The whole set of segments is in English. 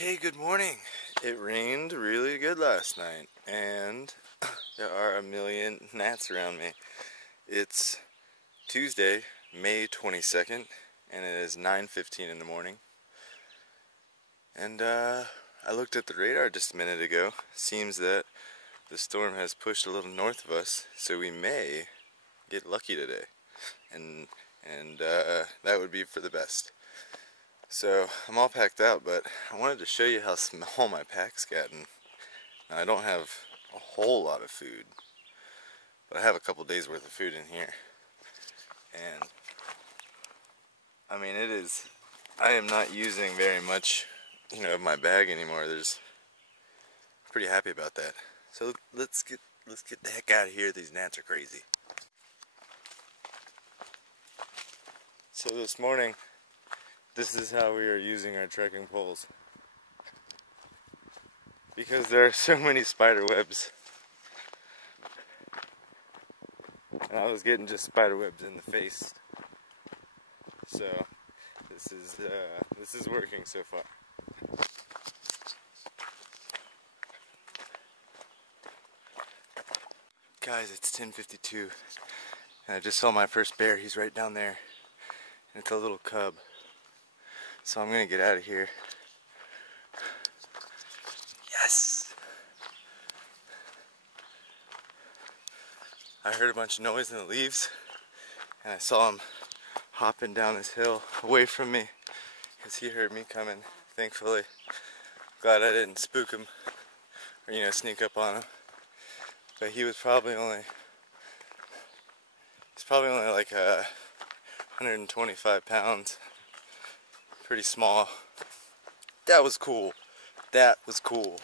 Okay, good morning. It rained really good last night, and there are a million gnats around me. It's Tuesday, May 22nd, and it is 9:15 in the morning. And I looked at the radar just a minute ago. Seems that the storm has pushed a little north of us, so we may get lucky today, and that would be for the best. So I'm all packed out, but I wanted to show you how small my pack's gotten. Now, I don't have a whole lot of food, but I have a couple days worth of food in here. And I mean, I am not using very much, of my bag anymore. Pretty happy about that. So let's get the heck out of here. These gnats are crazy. So this morning, this is how we are using our trekking poles. Because there are so many spider webs. And I was getting just spider webs in the face. So this is working so far. Guys, it's 10:52, and I just saw my first bear. He's right down there, and it's a little cub. So I'm gonna get out of here. Yes! I heard a bunch of noise in the leaves, and I saw him hopping down this hill away from me because he heard me coming. Thankfully, glad I didn't spook him or sneak up on him. But he's probably only like 125 pounds. Pretty small. That was cool. That was cool.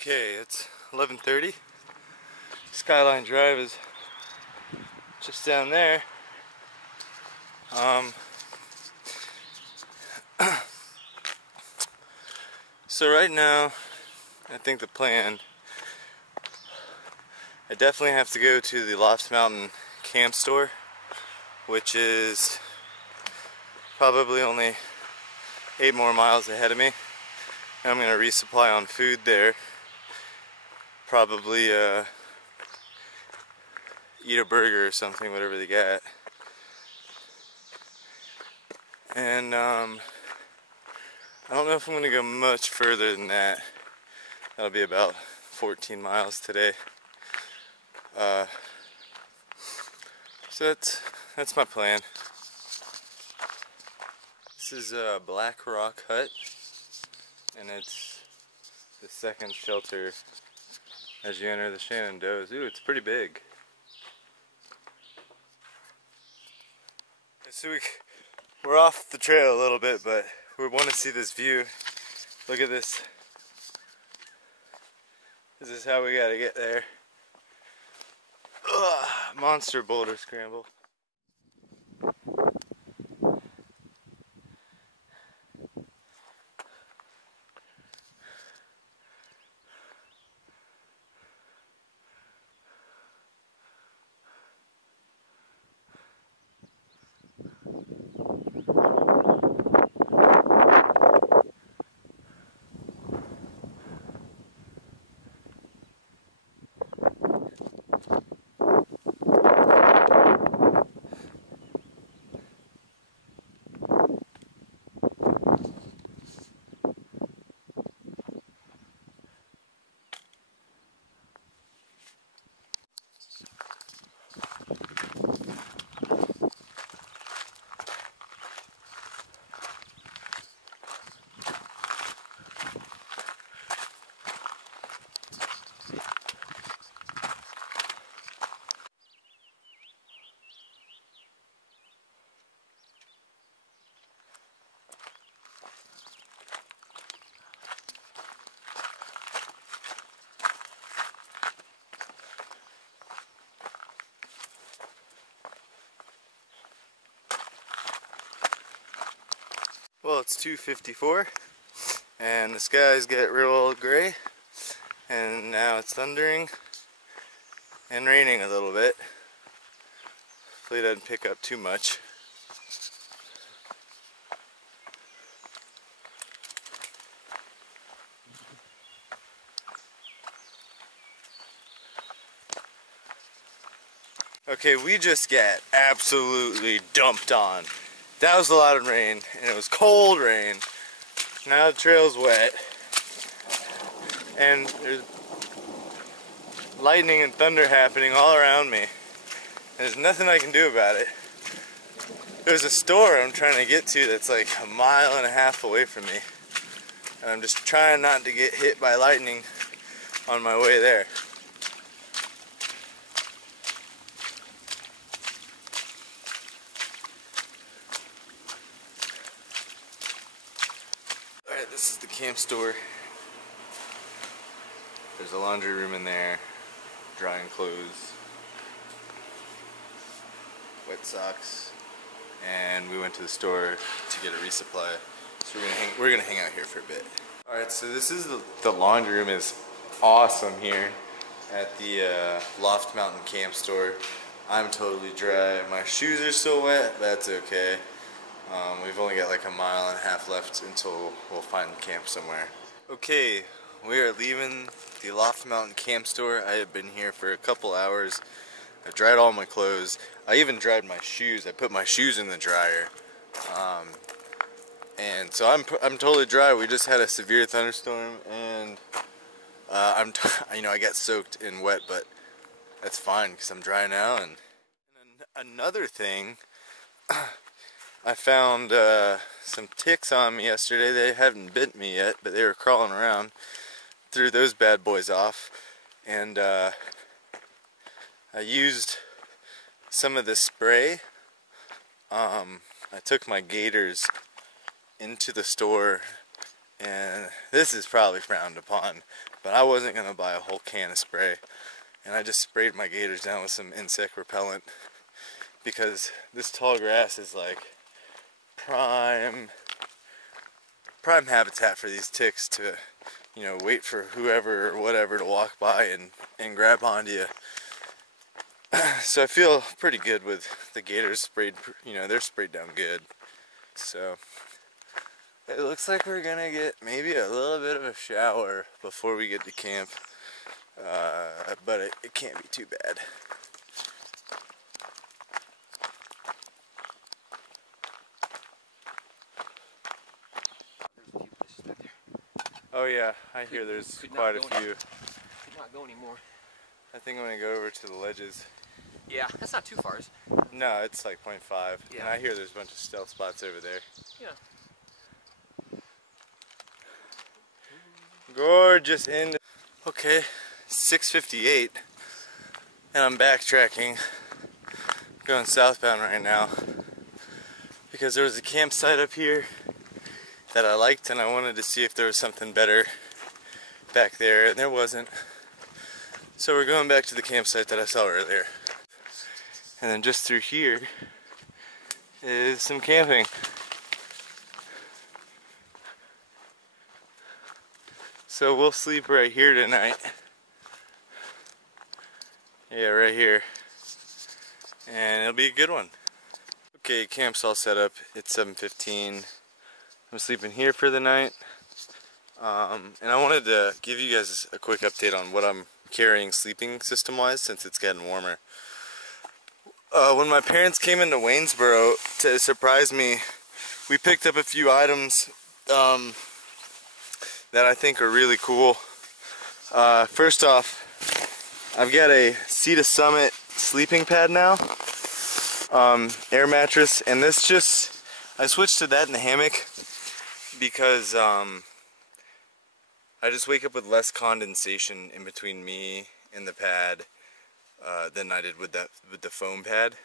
Okay, it's 11:30. Skyline Drive is just down there. So right now, I think the plan, I definitely have to go to the Lofts Mountain camp store, which is probably only 8 more miles ahead of me. And I'm going to resupply on food there. Probably eat a burger or something, whatever they got. And I don't know if I'm going to go much further than that. That'll be about 14 miles today. So that's my plan. This is a Black Rock Hut, and it's the second shelter as you enter the Shenandoahs. Ooh, it's pretty big. So we're off the trail a little bit, but we want to see this view. Look at this. This is how we gotta get there. Ugh, monster boulder scramble. Well, it's 2:54 and the skies get real gray, and now it's thundering and raining a little bit. Hopefully it doesn't pick up too much. Okay, we just get absolutely dumped on. That was a lot of rain, and it was cold rain. Now the trail's wet, and there's lightning and thunder happening all around me. And there's nothing I can do about it. There's a store I'm trying to get to that's like 1.5 miles away from me. And I'm just trying not to get hit by lightning on my way there. Alright, this is the camp store. There's a laundry room in there, drying clothes, wet socks, and we went to the store to get a resupply. So we're gonna hang out here for a bit. Alright, so this is the laundry room is awesome here at the Loft Mountain Camp Store. I'm totally dry. My shoes are still wet, but that's okay. We've only got like 1.5 miles left until we'll find camp somewhere. Okay, we are leaving the Loft Mountain Camp Store. I have been here for a couple hours. I dried all my clothes. I even dried my shoes. I put my shoes in the dryer. And so I'm totally dry. We just had a severe thunderstorm, and I got soaked and wet, but that's fine because I'm dry now. And another thing, I found some ticks on me yesterday. They haven't bit me yet, but they were crawling around. Threw those bad boys off, and I used some of this spray. I took my gaiters into the store, and this is probably frowned upon, but I wasn't gonna buy a whole can of spray, and I just sprayed my gaiters down with some insect repellent because this tall grass is like prime habitat for these ticks to, wait for whoever or whatever to walk by and grab onto you. So I feel pretty good with the gaiters sprayed, they're sprayed down good. So it looks like we're gonna get maybe a little bit of a shower before we get to camp, but it can't be too bad. Oh yeah, I hear there's quite a few. Could not go anymore. I think I'm gonna go over to the ledges. Yeah, that's not too far, is it? No, it's like 0.5. Yeah. And I hear there's a bunch of stealth spots over there. Yeah. Gorgeous end. Okay, 6:58, and I'm backtracking. I'm going southbound right now because there was a campsite up here that I liked, and I wanted to see if there was something better back there, and there wasn't. So we're going back to the campsite that I saw earlier. And then just through here is some camping. So we'll sleep right here tonight. Yeah, right here. And it'll be a good one. Okay, camp's all set up. It's 7:15. I'm sleeping here for the night. And I wanted to give you guys a quick update on what I'm carrying sleeping system wise since it's getting warmer. When my parents came into Waynesboro to surprise me, we picked up a few items that I think are really cool. First off, I've got a Sea to Summit sleeping pad now, air mattress, and this I switched to that in the hammock because I just wake up with less condensation in between me and the pad than I did with the foam pad.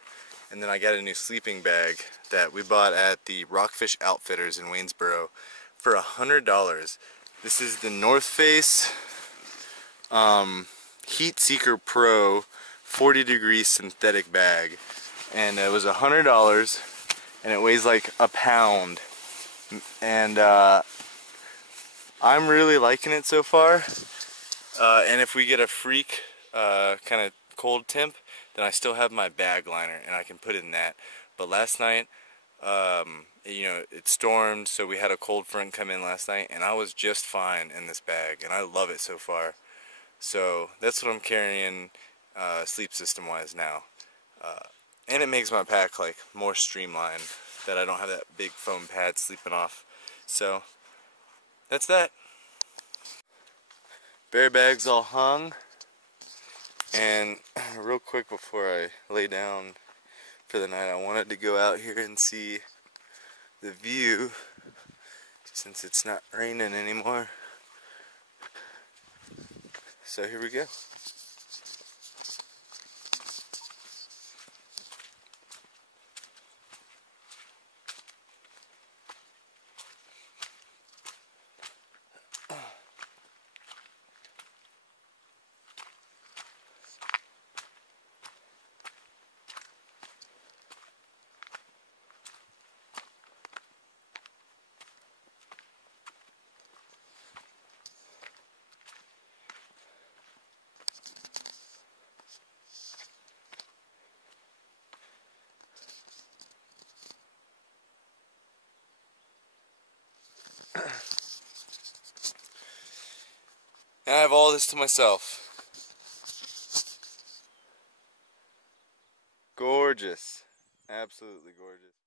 And then I got a new sleeping bag that we bought at the Rockfish Outfitters in Waynesboro for $100. This is the North Face Heat Seeker Pro 40-degree synthetic bag, and it was $100, and it weighs like a pound. and I'm really liking it so far. And if we get a freak kind of cold temp, then I still have my bag liner and I can put it in that. But last night, you know, it stormed, so we had a cold front come in last night, and I was just fine in this bag, and I love it so far. So that's what I'm carrying sleep system wise now. And it makes my pack like more streamlined, that I don't have that big foam pad sleeping off. So that's that. Bear bags all hung, and real quick before I lay down for the night, I wanted to go out here and see the view since it's not raining anymore. So here we go. And I have all this to myself. Gorgeous. Absolutely gorgeous.